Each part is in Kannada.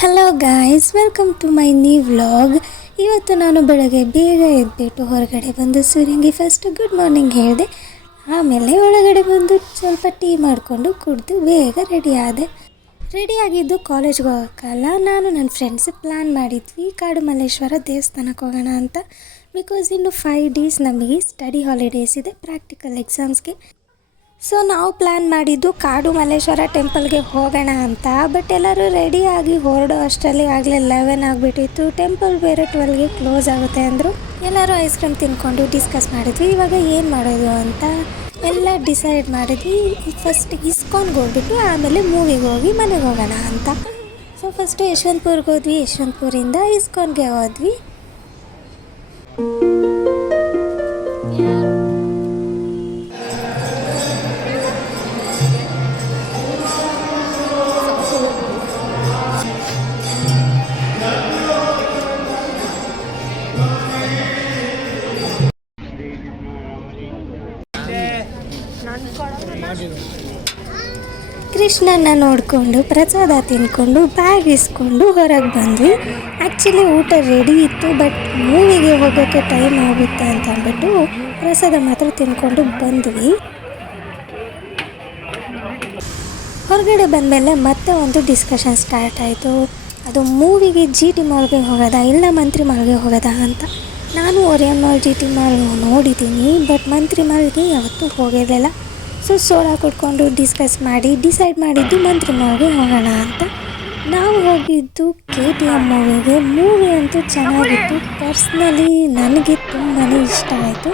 Hello guys, welcome to my new vlog. ಇವತ್ತು ನಾನು ಬೆಳಗ್ಗೆ ಬೇಗ ಎದ್ಬಿಟ್ಟು ಹೊರಗಡೆ ಬಂದು ಸೂರ್ಯಂಗೆ ಫಸ್ಟ್ ಗುಡ್ ಮಾರ್ನಿಂಗ್ ಹೇಳಿದೆ. ಆಮೇಲೆ ಒಳಗಡೆ ಬಂದು ಸ್ವಲ್ಪ ಟೀ ಮಾಡಿಕೊಂಡು ಕುಡಿದು ಬೇಗ ರೆಡಿಯಾಗಿದ್ದು ಕಾಲೇಜ್ಗೆ ಹೋಗೋಕ್ಕಲ್ಲ. ನಾನು ನನ್ನ ಫ್ರೆಂಡ್ಸ್ ಪ್ಲ್ಯಾನ್ ಮಾಡಿದ್ವಿ ಕಾಡು ಮಲ್ಲೇಶ್ವರ ದೇವಸ್ಥಾನಕ್ಕೆ ಹೋಗೋಣ ಅಂತ. ಬಿಕಾಸ್ ಇನ್ನು 5 ಡೇಸ್ ನಮಗೆ ಸ್ಟಡಿ ಹಾಲಿಡೇಸ್ ಇದೆ ಪ್ರಾಕ್ಟಿಕಲ್ ಎಕ್ಸಾಮ್ಸ್ಗೆ. ಸೊ ನಾವು ಪ್ಲ್ಯಾನ್ ಮಾಡಿದ್ದು ಕಾಡು ಮಲ್ಲೇಶ್ವರ ಟೆಂಪಲ್ಗೆ ಹೋಗೋಣ ಅಂತ. ಬಟ್ ಎಲ್ಲರೂ ರೆಡಿಯಾಗಿ ಹೊರಡೋ ಅಷ್ಟರಲ್ಲಿ ಆಗಲೇ 11 ಆಗಿಬಿಟ್ಟಿತ್ತು. ಟೆಂಪಲ್ ಬೇರೆ 12ಗೆ ಕ್ಲೋಸ್ ಆಗುತ್ತೆ ಅಂದರು. ಎಲ್ಲರೂ ಐಸ್ ಕ್ರೀಮ್ ತಿನ್ಕೊಂಡು ಡಿಸ್ಕಸ್ ಮಾಡಿದ್ವಿ ಇವಾಗ ಏನು ಮಾಡೋದು ಅಂತ ಎಲ್ಲ ಡಿಸೈಡ್ ಮಾಡಿದ್ವಿ. ಫಸ್ಟ್ ಇಸ್ಕಾನ್ಗೆ ಹೋಗ್ಬಿಟ್ಟು ಆಮೇಲೆ ಮೂವಿಗೆ ಹೋಗಿ ಮನೆಗೆ ಹೋಗೋಣ ಅಂತ. ಸೊ ಫಸ್ಟು ಯಶವಂತಪುರ್ಗೆ ಹೋದ್ವಿ. ಯಶವಂತಪುರಿಂದ ಇಸ್ಕಾನ್ಗೆ ಹೋದ್ವಿ. ಕೃಷ್ಣನ ನೋಡಿಕೊಂಡು ಪ್ರಸಾದ ತಿಂದ್ಕೊಂಡು ಬ್ಯಾಗ್ ಇಸ್ಕೊಂಡು ಹೊರಗೆ ಬಂದ್ವಿ. ಆ್ಯಕ್ಚುಲಿ ಊಟ ರೆಡಿ ಇತ್ತು, ಬಟ್ ಮೂವಿಗೆ ಹೋಗೋಕ್ಕೆ ಟೈಮ್ ಆಗುತ್ತೆ ಅಂತ ಅಂದ್ಬಿಟ್ಟು ಪ್ರಸಾದ ಮಾತ್ರ ತಿಂದ್ಕೊಂಡು ಬಂದ್ವಿ. ಹೊರಗಡೆ ಬಂದಮೇಲೆ ಮತ್ತೆ ಒಂದು ಡಿಸ್ಕಷನ್ ಸ್ಟಾರ್ಟ್ ಆಯಿತು. ಅದು ಮೂವಿಗೆ GT ಮಾಲ್ಗೆ ಹೋಗೋದಾ ಇಲ್ಲ ಮಂತ್ರಿ ಮಾಲ್ಗೆ ಹೋಗೋದಾ ಅಂತ. ನಾನು ಓರಿಯನ್ ಮಾಲ್ GT ಮಾಲ್ ನೋಡಿದ್ದೀನಿ, ಬಟ್ ಮಂತ್ರಿ ಮಾಲ್ಗೆ ಯಾವತ್ತೂ ಹೋಗಿರಲಿಲ್ಲ. ಸೊ ಸೋಡಾ ಕುಡ್ಕೊಂಡು ಡಿಸ್ಕಸ್ ಮಾಡಿ ಡಿಸೈಡ್ ಮಾಡಿದ್ದು ಮಂತ್ರಿ ಮಾಲ್ಗೆ ಹೋಗೋಣ ಅಂತ. ನಾವು ಹೋಗಿದ್ದು KTM ಮೂವಿಗೆ. ಮೂವಿ ಅಂತೂ ಚೆನ್ನಾಗಿತ್ತು. ಪರ್ಸ್ನಲಿ ನನಗೆ ತುಂಬಾ ಇಷ್ಟ ಆಯಿತು.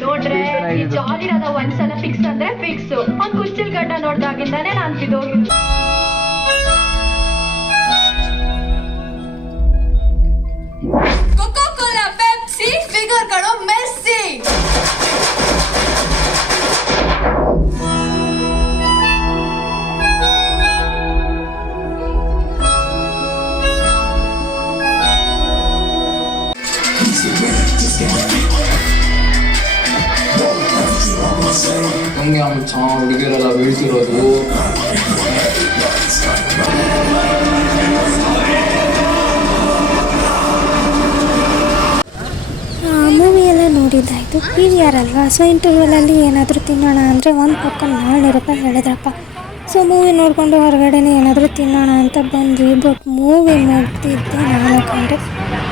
ನೋಡ್ರೆ ಈ ಜಾಲಿರದ ಒಂದ್ಸಲ ಫಿಕ್ಸ್ ಅಂದ್ರೆ ಫಿಕ್ಸ್. ಅವ್ನ್ ಕುಚ್ಚಿಲ್ ಗಡ್ಡ ನೋಡ್ದಾಗಿಂದಾನೆ ನಾನ್ ಬಿದ್ದೋಗಿದ್ದು. ಕೊಕೋ ಕೋಲಾ, ಪೆಪ್ಸಿ, ಫಿಗರ್ ಕಣೋ ಮೆಸ್ಸಿ. ಹಂಗೆ ಅವ್ನು ಹುಡುಗಿರೆಲ್ಲ ಬೀಳ್ತಿರೋದು. ಮೂವಿ ಎಲ್ಲ ನೋಡಿದ್ದಾಯಿತು. PVR ಅಲ್ವಾ, ಸೊ ಇಂಟರ್ವಲಲ್ಲಿ ಏನಾದರೂ ತಿನ್ನೋಣ ಅಂದರೆ ಒಂದು ಪಕ್ಕ 400 ರೂಪಾಯಿ ಹೇಳಿದ್ರಪ್ಪ. ಸೊ ಮೂವಿ ನೋಡಿಕೊಂಡು ಹೊರಗಡೆನೇ ಏನಾದರೂ ತಿನ್ನೋಣ ಅಂತ ಬಂದ್ವಿ. ಬಟ್ ಮೂವಿ ನೋಡ್ತಿದ್ದೆ 4 ಗಂಟೆ.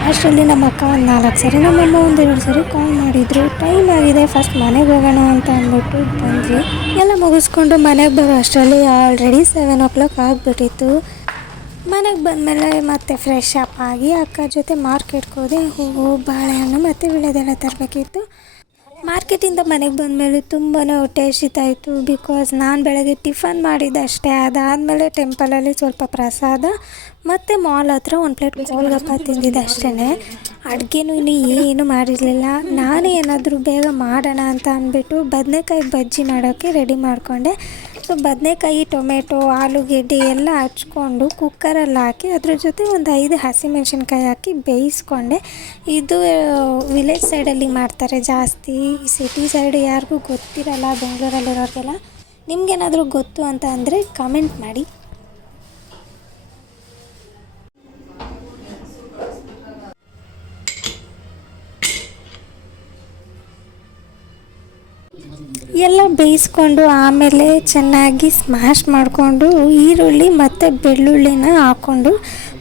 ಅಷ್ಟರಲ್ಲಿ ನಮ್ಮ ಅಕ್ಕ ಒಂದು 4 ಸರಿ, ನಮ್ಮಮ್ಮ ಒಂದು 2 ಸರಿ ಕಾಲ್ ಮಾಡಿದರು. ಟೈಮ್ ಆಗಿದೆ, ಫಸ್ಟ್ ಮನೆಗೆ ಹೋಗೋಣ ಅಂತ ಅಂದ್ಬಿಟ್ಟು ಬಂದ್ವಿ. ಎಲ್ಲ ಮುಗಿಸ್ಕೊಂಡು ಮನೆಗೆ ಬರೋ ಅಷ್ಟರಲ್ಲಿ ಆಲ್ರೆಡಿ 7 o'clock ಆಗಿಬಿಟ್ಟಿತ್ತು. ಮನೆಗೆ ಬಂದಮೇಲೆ ಮತ್ತೆ ಫ್ರೆಶ್ ಅಪ್ ಆಗಿ ಅಕ್ಕ ಜೊತೆ ಮಾರ್ಕೆಟ್ಗೆ ಹೋದೆ. ಹೂವು, ಬಾಳೆಹಣ್ಣು ಮತ್ತು ವಿಳೆದೆಲ್ಲ ತರಬೇಕಿತ್ತು. ಮಾರ್ಕೆಟಿಂದ ಮನೆಗೆ ಬಂದಮೇಲೆ ತುಂಬಾ ಹೊಟ್ಟೆ ಹಸಿತಾಯಿತು. ಬಿಕಾಸ್ ನಾನು ಬೆಳಗ್ಗೆ ಟಿಫನ್ ಮಾಡಿದ್ದಷ್ಟೇ. ಅದಾದಮೇಲೆ ಟೆಂಪಲಲ್ಲಿ ಸ್ವಲ್ಪ ಪ್ರಸಾದ ಮತ್ತು ಮಾಲ್ ಹತ್ರ ಒಂದು ಪ್ಲೇಟ್ ಗೋಲ್ಗಪ್ಪ ತಿಂದಿದ್ದೆ ಅಷ್ಟೇ. ಅಡುಗೆನೂ ಇನ್ನೂ ಏನು ಮಾಡಿರಲಿಲ್ಲ. ನಾನೇ ಏನಾದರೂ ಬೇಗ ಮಾಡೋಣ ಅಂತ ಅಂದ್ಬಿಟ್ಟು ಬದನೆಕಾಯಿ ಬಜ್ಜಿ ಮಾಡೋಕ್ಕೆ ರೆಡಿ ಮಾಡಿಕೊಂಡೆ. ಸೊ ಬದನೆಕಾಯಿ, ಟೊಮೆಟೊ, ಆಲೂಗೆಡ್ಡೆ ಎಲ್ಲ ಹಚ್ಕೊಂಡು ಕುಕ್ಕರಲ್ಲಿ ಹಾಕಿ ಅದ್ರ ಜೊತೆ ಒಂದು 5 ಹಸಿಮೆಣ್ಸಿನ್ಕಾಯಿ ಹಾಕಿ ಬೇಯಿಸ್ಕೊಂಡೆ. ಇದು ವಿಲೇಜ್ ಸೈಡಲ್ಲಿ ಮಾಡ್ತಾರೆ ಜಾಸ್ತಿ. ಸಿಟಿ ಸೈಡ್ ಯಾರಿಗೂ ಗೊತ್ತಿರಲ್ಲ, ಬೆಂಗಳೂರಲ್ಲಿರೋರಿಗೆಲ್ಲ. ನಿಮಗೇನಾದರೂ ಗೊತ್ತು ಅಂತ ಅಂದರೆ ಕಮೆಂಟ್ ಮಾಡಿ. ಎಲ್ಲ ಬೇಯಿಸ್ಕೊಂಡು ಆಮೇಲೆ ಚೆನ್ನಾಗಿ ಸ್ಮ್ಯಾಶ್ ಮಾಡಿಕೊಂಡು ಈರುಳ್ಳಿ ಮತ್ತು ಬೆಳ್ಳುಳ್ಳಿನ ಹಾಕ್ಕೊಂಡು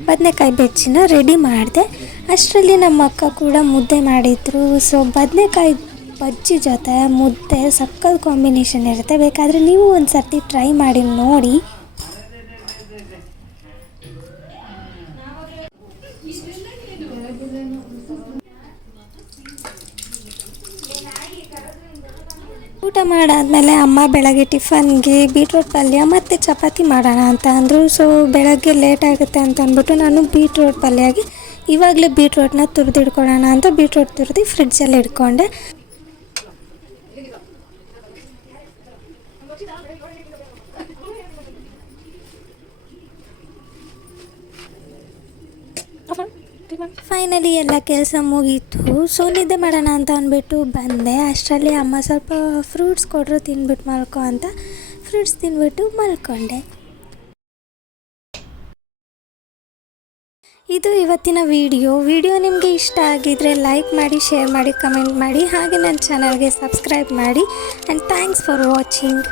ಬದನೆಕಾಯಿ ಬಜ್ಜಿನ ರೆಡಿ ಮಾಡಿದೆ. ಅಷ್ಟರಲ್ಲಿ ನಮ್ಮ ಅಕ್ಕ ಕೂಡ ಮುದ್ದೆ ಮಾಡಿದರು. ಸೊ ಬದನೆಕಾಯಿ ಬಜ್ಜಿ ಜೊತೆ ಮುದ್ದೆ ಸಕ್ಕತ್ ಕಾಂಬಿನೇಷನ್ ಇರುತ್ತೆ. ಬೇಕಾದರೆ ನೀವು ಒಂದು ಸರ್ತಿ ಟ್ರೈ ಮಾಡಿ ನೋಡಿ. ಊಟ ಮಾಡಾದಮೇಲೆ ಅಮ್ಮ ಬೆಳಗ್ಗೆ ಟಿಫನ್ಗೆ ಬೀಟ್ರೋಟ್ ಪಲ್ಯ ಮತ್ತು ಚಪಾತಿ ಮಾಡೋಣ ಅಂತ ಅಂದರು. ಸೊ ಬೆಳಗ್ಗೆ ಲೇಟ್ ಆಗುತ್ತೆ ಅಂತ ಅಂದ್ಬಿಟ್ಟು ನಾನು ಬೀಟ್ರೋಟ್ ಪಲ್ಯಗೆ ಇವಾಗಲೇ ಬೀಟ್ರೋಟ್ನ ತುರಿದಿಡ್ಕೊಳ್ಳೋಣ ಅಂತ ಬೀಟ್ರೋಟ್ ತುರಿದು ಫ್ರಿಡ್ಜಲ್ಲಿ ಇಟ್ಕೊಂಡೆ. ಫೈನಲಿ ಎಲ್ಲ ಕೆಲಸ ಮುಗೀತು. ಸೊ ನಿದ್ದೆ ಮಾಡೋಣ ಅಂತ ಅಂದ್ಬಿಟ್ಟು ಬಂದೆ. ಅಷ್ಟರಲ್ಲಿ ಅಮ್ಮ ಸ್ವಲ್ಪ ಫ್ರೂಟ್ಸ್ ಕೊಟ್ಟರು, ತಿಂದ್ಬಿಟ್ಟು ಮಲ್ಕೊ ಅಂತ. ಫ್ರೂಟ್ಸ್ ತಿಂದ್ಬಿಟ್ಟು ಮಲ್ಕೊಂಡೆ. ಇದು ಇವತ್ತಿನ ವಿಡಿಯೋ ನಿಮಗೆ ಇಷ್ಟ ಆಗಿದರೆ ಲೈಕ್ ಮಾಡಿ, ಶೇರ್ ಮಾಡಿ, ಕಮೆಂಟ್ ಮಾಡಿ, ಹಾಗೆ ನನ್ನ ಚಾನಲ್ಗೆ ಸಬ್ಸ್ಕ್ರೈಬ್ ಮಾಡಿ. And thanks for watching.